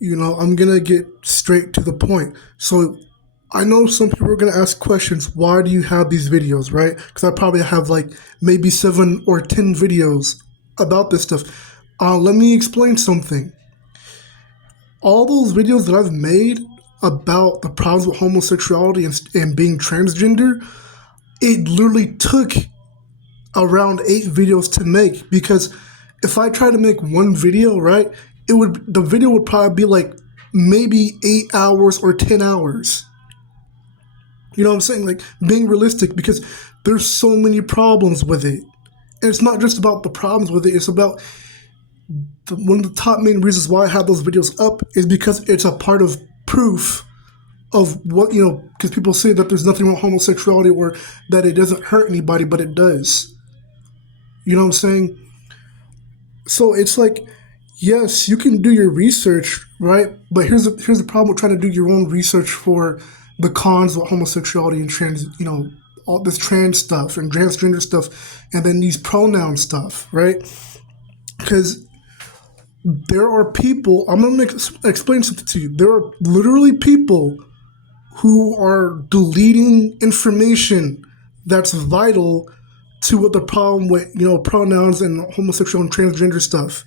I'm going to get straight to the point. So I know some people are going to ask questions. Why do you have these videos, right? Because I probably have like maybe 7 or 10 videos about this stuff. Let me explain something. All those videos that I've made about the problems with homosexuality and being transgender, it literally took around 8 videos to make, because if I try to make one video, right, the video would probably be like maybe 8 hours or 10 hours. You know what I'm saying? Like, being realistic, because there's so many problems with it. And it's not just about the problems with it, it's about one of the top main reasons why I have those videos up is because it's a part of proof of what, because people say that there's nothing wrong with homosexuality or that it doesn't hurt anybody, but it does. You know what I'm saying? So it's like, yes, you can do your research, right? But here's the problem with trying to do your own research for the cons of homosexuality and all this trans stuff and transgender stuff, and then these pronoun stuff, right? Because there are people. I'm gonna explain something to you. There are literally people who are deleting information that's vital to what the problem with pronouns and homosexual and transgender stuff.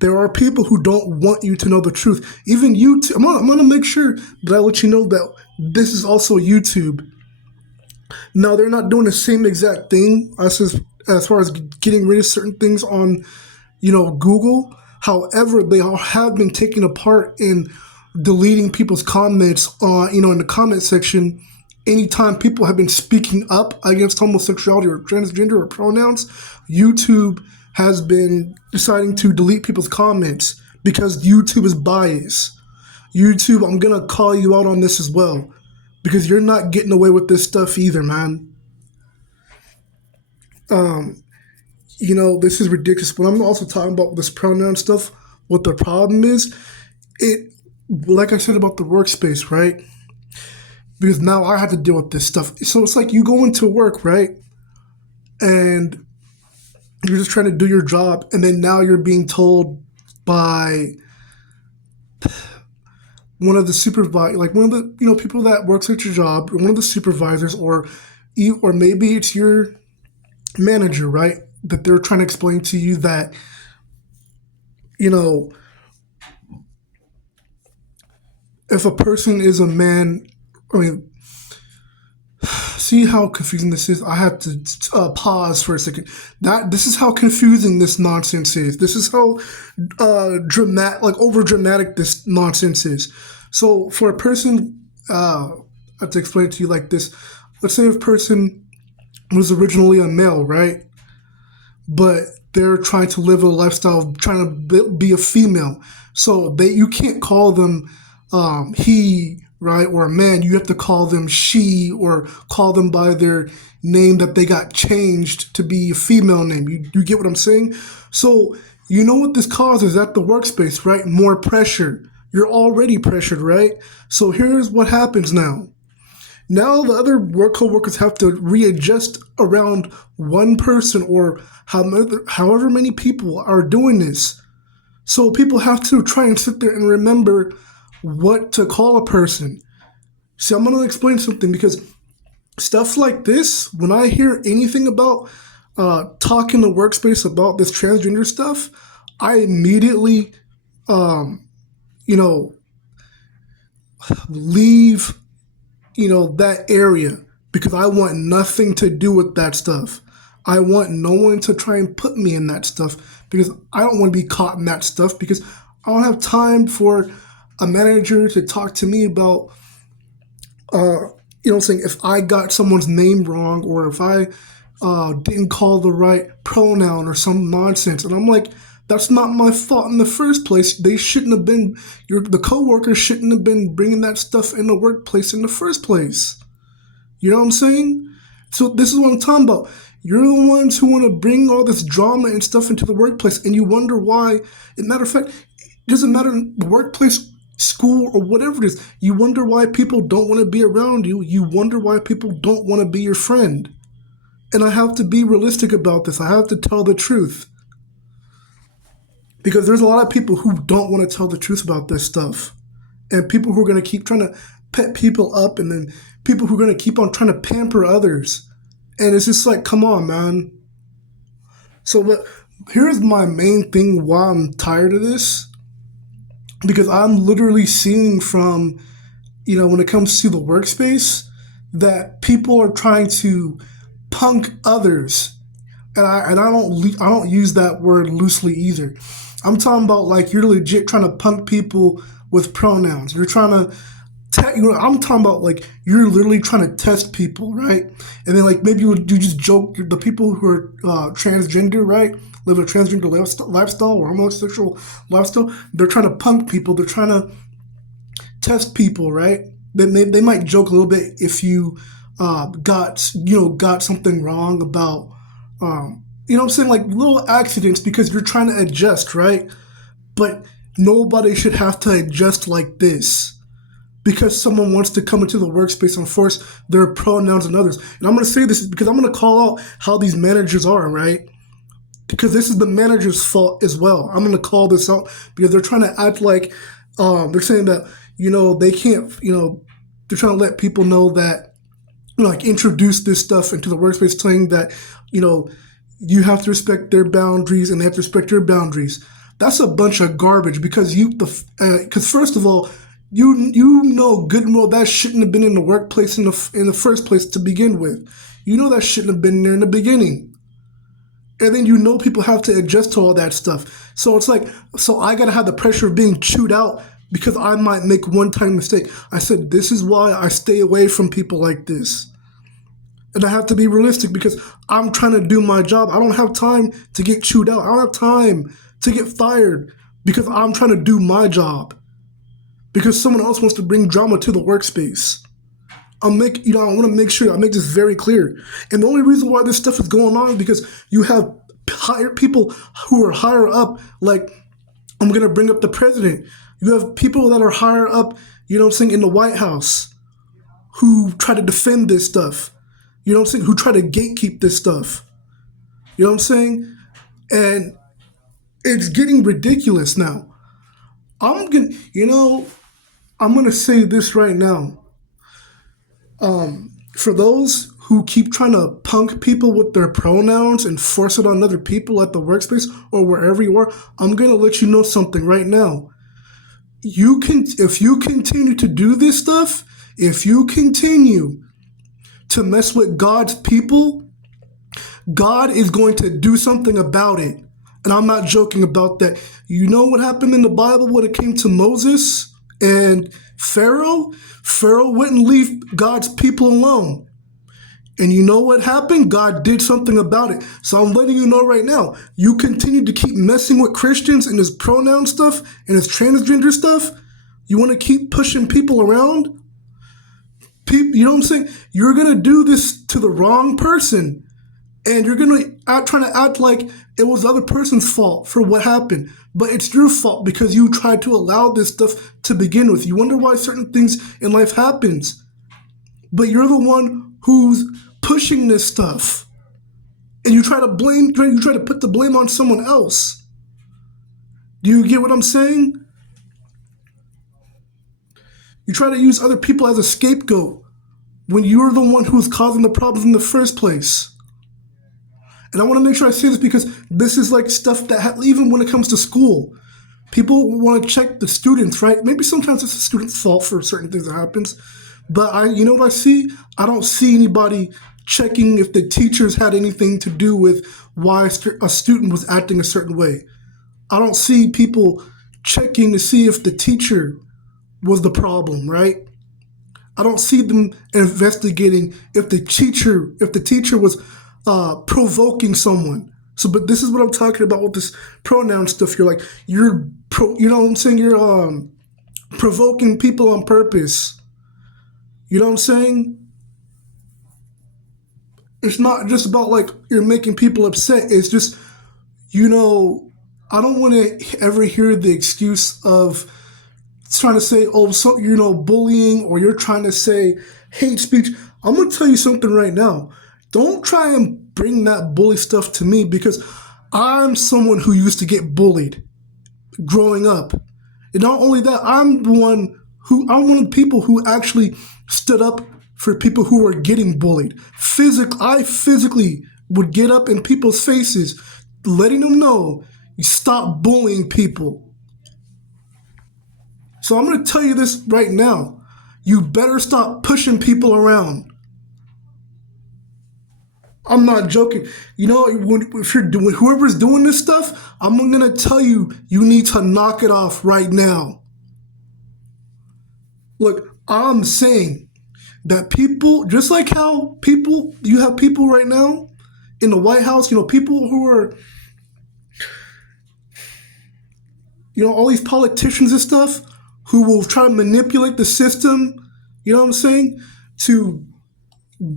There are people who don't want you to know the truth. Even YouTube. I'm gonna make sure that I let you know that this is also YouTube. Now, they're not doing the same exact thing as far as getting rid of certain things on Google. However, they all have been taking a part in deleting people's comments on in the comment section. Anytime people have been speaking up against homosexuality or transgender or pronouns, YouTube has been deciding to delete people's comments because YouTube is biased. YouTube, I'm gonna call you out on this as well, because you're not getting away with this stuff either, man. Um, this is ridiculous. But I'm also talking about this pronoun stuff. What the problem is, it, like I said about the workspace, right? Because now I have to deal with this stuff. So it's like you go into work, right? And you're just trying to do your job, and then now you're being told by one of the supervisors, like one of the people that works at your job, or one of the supervisors, or maybe it's your manager, right? That they're trying to explain to you that you know if a person is a man, I mean, see how confusing this is. I have to pause for a second. This is how confusing this nonsense is. This is how dramatic, like over dramatic, this nonsense is. So for a person, I have to explain it to you like this. Let's say if a person was originally a male, right? But they're trying to live a lifestyle of trying to be a female. So you can't call them he, right, or a man. You have to call them she, or call them by their name that they got changed to be a female name. You get what I'm saying? So you know what this causes at the workspace, right? More pressure. You're already pressured, right? So here's what happens now. Now the other co-workers have to readjust around one person, or however many people are doing this. So people have to try and sit there and remember what to call a person. See, I'm going to explain something, because stuff like this, when I hear anything about talk in the workspace about this transgender stuff, I immediately, you know, leave, that area, because I want nothing to do with that stuff. I want no one to try and put me in that stuff, because I don't want to be caught in that stuff, because I don't have time for a manager to talk to me about, saying if I got someone's name wrong, or if I didn't call the right pronoun or some nonsense. And I'm like, that's not my fault in the first place. They shouldn't have been, the coworkers shouldn't have been bringing that stuff in the workplace in the first place. You know what I'm saying? So this is what I'm talking about. You're the ones who want to bring all this drama and stuff into the workplace, and you wonder why. As a matter of fact, it doesn't matter in the workplace, school, or whatever it is. You wonder why people don't want to be around you. You wonder why people don't want to be your friend. And I have to be realistic about this. I have to tell the truth. because there's a lot of people who don't want to tell the truth about this stuff, and people who are going to keep trying to pet people up, and then people who are going to keep on trying to pamper others. And it's just like, come on, man. So, but here's my main thing why I'm tired of this, because I'm literally seeing from, when it comes to the workspace, that people are trying to punk others, and I don't use that word loosely either. I'm talking about like you're legit trying to punk people with pronouns. You're trying to I'm talking about like you're literally trying to test people, right? And then like maybe you just joke the people who are transgender, right? Live a transgender lifestyle or homosexual lifestyle. They're trying to punk people. They're trying to test people, right? They might joke a little bit if you got something wrong about what I'm saying, like little accidents, because you're trying to adjust, right? But nobody should have to adjust like this because someone wants to come into the workspace and force their pronouns on others. And I'm going to say this because I'm going to call out how these managers are, right? Because this is the manager's fault as well. I'm going to call this out because they're trying to act like they're saying that, they can't, they're trying to let people know that, like introduce this stuff into the workspace, saying that, you have to respect their boundaries and they have to respect your boundaries. That's a bunch of garbage because because first of all, good and well that shouldn't have been in the workplace in the first place to begin with. That shouldn't have been there in the beginning. And then people have to adjust to all that stuff. So it's like, so I gotta have the pressure of being chewed out because I might make one tiny mistake. I said this is why I stay away from people like this. And I have to be realistic because I'm trying to do my job. I don't have time to get chewed out. I don't have time to get fired because I'm trying to do my job. Because someone else wants to bring drama to the workspace. I want to make sure I make this very clear. And the only reason why this stuff is going on is because you have higher people who are higher up. Like, I'm going to bring up the president. You have people that are higher up, in the White House who try to defend this stuff. Who try to gatekeep this stuff. You know what I'm saying? And it's getting ridiculous now. I'm going to say this right now. For those who keep trying to punk people with their pronouns and force it on other people at the workspace or wherever you are, I'm going to let you know something right now. If you continue to do this stuff, if you continue to mess with God's people, God is going to do something about it. And I'm not joking about that. You know what happened in the Bible when it came to Moses and Pharaoh? Pharaoh wouldn't leave God's people alone. And you know what happened? God did something about it. So I'm letting you know right now, you continue to keep messing with Christians and his pronoun stuff and his transgender stuff. You want to keep pushing people around? You know what I'm saying? You're going to do this to the wrong person. And you're going to trying to act like it was the other person's fault for what happened. But it's your fault because you tried to allow this stuff to begin with. You wonder why certain things in life happens. But you're the one who's pushing this stuff. And you try to put the blame on someone else. Do you get what I'm saying? You try to use other people as a scapegoat when you're the one who's causing the problems in the first place. And I want to make sure I say this because this is like stuff that even when it comes to school, people want to check the students, right? Maybe sometimes it's the student's fault for certain things that happens. But you know what I see? I don't see anybody checking if the teachers had anything to do with why a student was acting a certain way. I don't see people checking to see if the teacher was the problem, right? I don't see them investigating if the teacher was provoking someone. So, but this is what I'm talking about with this pronoun stuff. You're like, you know what I'm saying? You're provoking people on purpose. You know what I'm saying? It's not just about like you're making people upset. It's just, I don't want to ever hear the excuse of trying to say, bullying, or you're trying to say hate speech. I'm going to tell you something right now. Don't try and bring that bully stuff to me because I'm someone who used to get bullied. growing up. And not only that, I'm one of the people who actually stood up for people who were getting bullied. I physically would get up in people's faces, letting them know you stop bullying people. So I'm going to tell you this right now. You better stop pushing people around. I'm not joking. You know, if you're doing, whoever's doing this stuff, I'm going to tell you, you need to knock it off right now. Look, I'm saying that people, just like how you have people right now in the White House, people who are, all these politicians and stuff who will try to manipulate the system, you know what I'm saying, to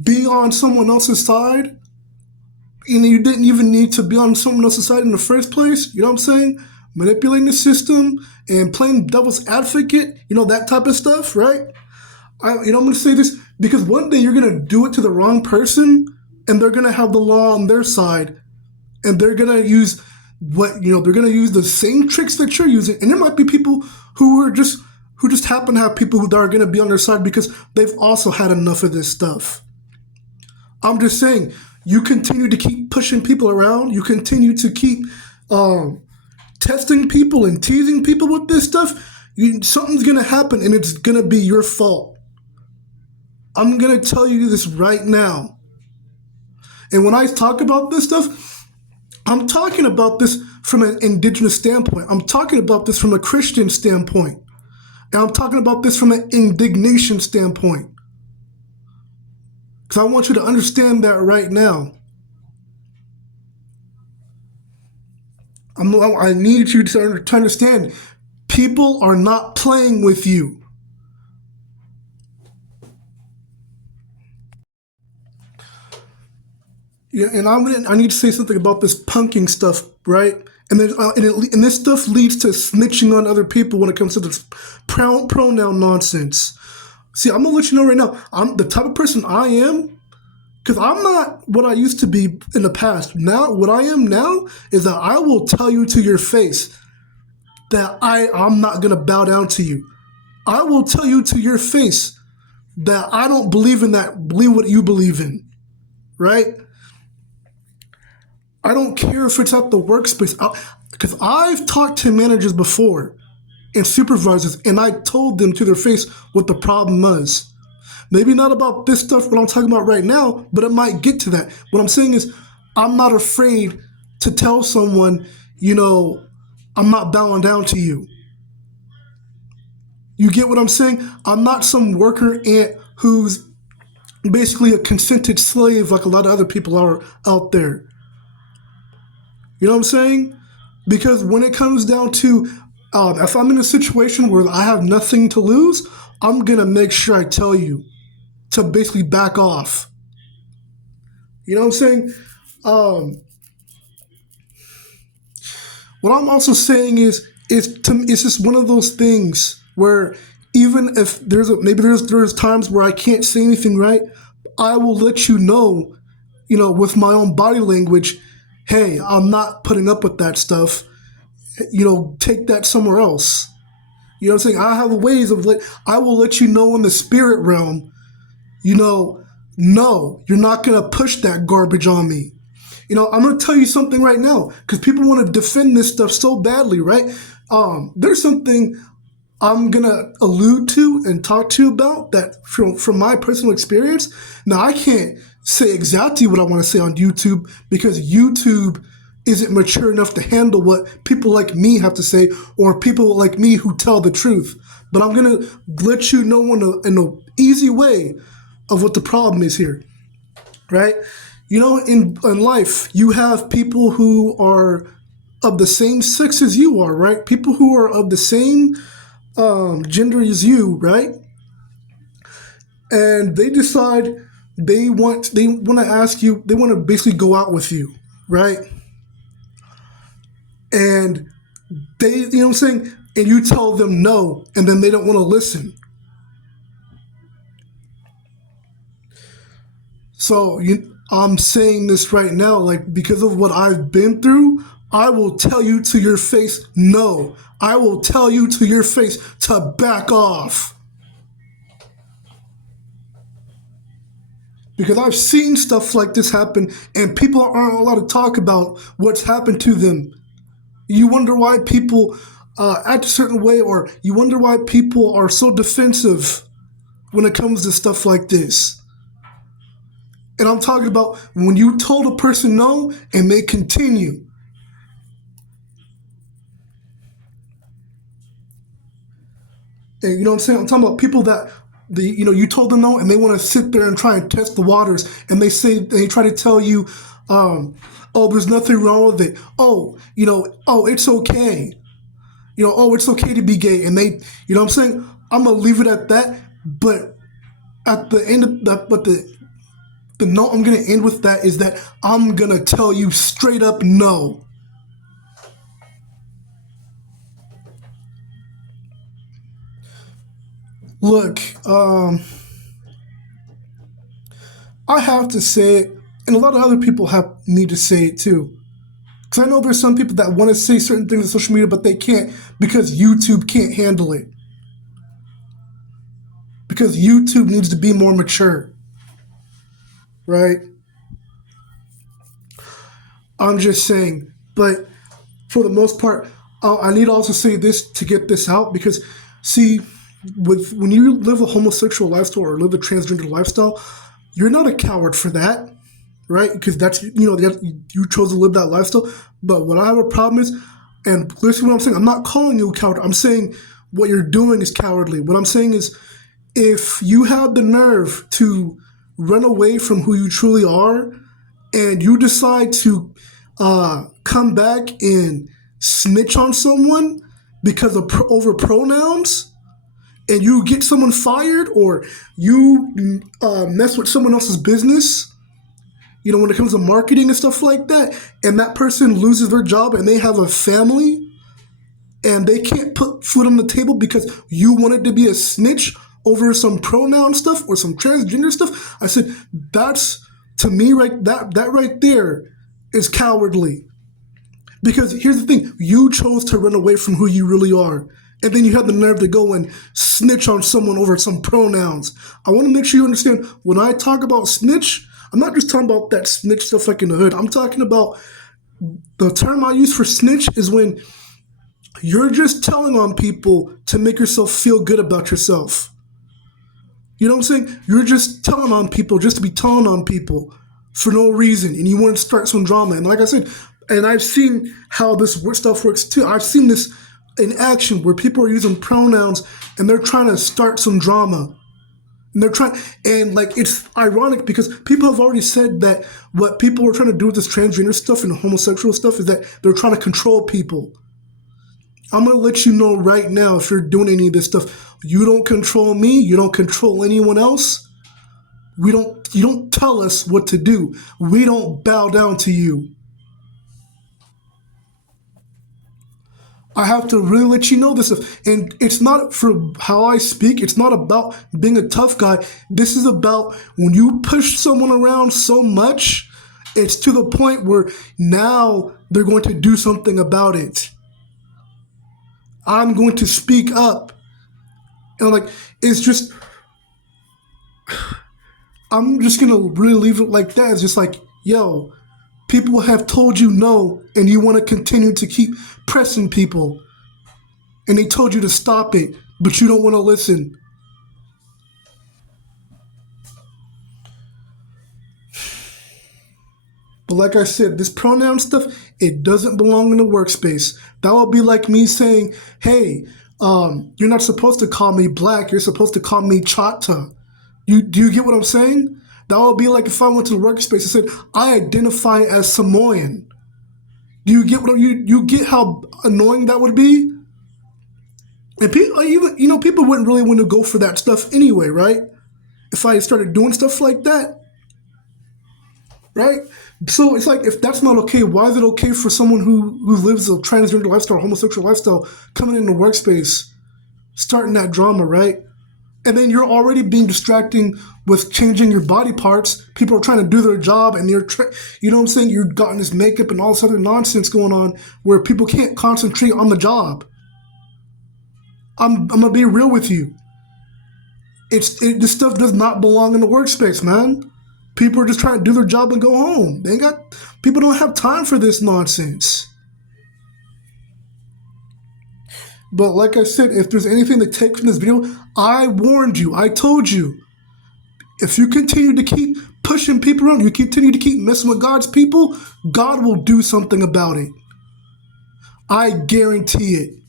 be on someone else's side. And you didn't even need to be on someone else's side in the first place, you know what I'm saying? Manipulating the system and playing devil's advocate, that type of stuff, right? I'm going to say this because one day you're going to do it to the wrong person and they're going to have the law on their side and they're going to use they're going to use the same tricks that you're using. And there might be people who just happen to have people that are going to be on their side because they've also had enough of this stuff. I'm just saying, you continue to keep pushing people around. You continue to keep testing people and teasing people with this stuff. Something's going to happen and it's going to be your fault. I'm going to tell you this right now. And when I talk about this stuff, I'm talking about this from an indigenous standpoint. I'm talking about this from a Christian standpoint. And I'm talking about this from an indignation standpoint. Because I want you to understand that right now. I need you to understand, people are not playing with you. Yeah, and I need to say something about this punking stuff, right? And then and this stuff leads to snitching on other people when it comes to this pronoun nonsense. See, I'm gonna let you know right now, I'm the type of person I am, because I'm not what I used to be in the past. Now, what I am now is that I will tell you to your face that I'm not gonna bow down to you. I will tell you to your face that I don't believe in that, believe what you believe in, right? I don't care if it's at the workspace, because I've talked to managers before and supervisors, and I told them to their face what the problem was. Maybe not about this stuff, what I'm talking about right now, but it might get to that. What I'm saying is, I'm not afraid to tell someone, I'm not bowing down to you. You get what I'm saying? I'm not some worker ant who's basically a consented slave like a lot of other people are out there. You know what I'm saying? Because when it comes down to, if I'm in a situation where I have nothing to lose, I'm going to make sure I tell you to basically back off. You know what I'm saying? What I'm also saying is, it's just one of those things where even if there's times where I can't say anything right, I will let you know, with my own body language, hey, I'm not putting up with that stuff. Take that somewhere else. You know what I'm saying? I have ways of I will let you know in the spirit realm, no, you're not going to push that garbage on me. I'm going to tell you something right now, because people want to defend this stuff so badly, right? There's something I'm going to allude to and talk to you about that from my personal experience. Now, I can't say exactly what I want to say on YouTube because YouTube isn't mature enough to handle what people like me have to say, or people like me who tell the truth. But I'm going to let you know in an easy way of what the problem is here, right? In life, you have people who are of the same sex as you are, right? People who are of the same gender as you, right? And they decide they want to ask you, they want to basically go out with you, right? And they, you know what I'm saying? And you tell them no, and then they don't want to listen. So I'm saying this right now, because of what I've been through, I will tell you to your face, no. I will tell you to your face to back off. Because I've seen stuff like this happen, and people aren't allowed to talk about what's happened to them. You wonder why people act a certain way, or you wonder why people are so defensive when it comes to stuff like this. And I'm talking about when you told a person no and they continue. And you know what I'm saying? I'm talking about people that you told them no and they want to sit there and try and test the waters, and they try to tell you, oh, there's nothing wrong with it. Oh, it's okay. Oh, it's okay to be gay. And they, you know what I'm saying? I'm going to leave it at that. But at the end of that, but the note I'm going to end with that is that I'm going to tell you straight up no. Look, I have to say it, and a lot of other people need to say it too. Because I know there's some people that want to say certain things on social media, but they can't because YouTube can't handle it. Because YouTube needs to be more mature. Right? I'm just saying. But for the most part, I need to also say this to get this out, because, see, when you live a homosexual lifestyle or live a transgender lifestyle, you're not a coward for that, right? Because that's, you chose to live that lifestyle. But what I have a problem is, and listen to what I'm saying, I'm not calling you a coward. I'm saying what you're doing is cowardly. What I'm saying is, if you have the nerve to run away from who you truly are, and you decide to come back and snitch on someone because of over pronouns, and you get someone fired, or you mess with someone else's business, when it comes to marketing and stuff like that, and that person loses their job and they have a family and they can't put food on the table because you wanted to be a snitch over some pronoun stuff or some transgender stuff, I said, that's, to me, that right there is cowardly. Because here's the thing, you chose to run away from who you really are. And then you have the nerve to go and snitch on someone over some pronouns. I want to make sure you understand, when I talk about snitch, I'm not just talking about that snitch stuff like in the hood. I'm talking about, the term I use for snitch is when you're just telling on people to make yourself feel good about yourself. You know what I'm saying? You're just telling on people just to be telling on people for no reason, and you want to start some drama. And like I said, and I've seen how this stuff works too. I've seen this in action where people are using pronouns and they're trying to start some drama. And it's ironic because people have already said that what people are trying to do with this transgender stuff and homosexual stuff is that they're trying to control people. I'm going to let you know right now, if you're doing any of this stuff, you don't control me, you don't control anyone else. You don't tell us what to do. We don't bow down to you. I have to really let you know this stuff. And it's not for how I speak. It's not about being a tough guy. This is about when you push someone around so much, it's to the point where now they're going to do something about it. I'm going to speak up. And it's just, I'm just going to really leave it like that. It's just like, yo, people have told you no, and you want to continue to keep pressing people. And they told you to stop it, but you don't want to listen. But like I said, this pronoun stuff, it doesn't belong in the workspace. That would be like me saying, hey, you're not supposed to call me black. You're supposed to call me chata. Do you get what I'm saying? That would be like if I went to the workspace and said, I identify as Samoan. Do you get you get how annoying that would be? And people wouldn't really want to go for that stuff anyway, right? If I started doing stuff like that, right? So it's like, if that's not okay, why is it okay for someone who lives a transgender lifestyle, homosexual lifestyle, coming in the workspace, starting that drama, right? And then you're already being distracting with changing your body parts. People are trying to do their job, and you know what I'm saying? You've gotten this makeup and all this other nonsense going on where people can't concentrate on the job. I'm gonna be real with you. This stuff does not belong in the workspace, man. People are just trying to do their job and go home. People don't have time for this nonsense. But like I said, if there's anything to take from this video, I warned you. I told you. If you continue to keep pushing people around, you continue to keep messing with God's people, God will do something about it. I guarantee it.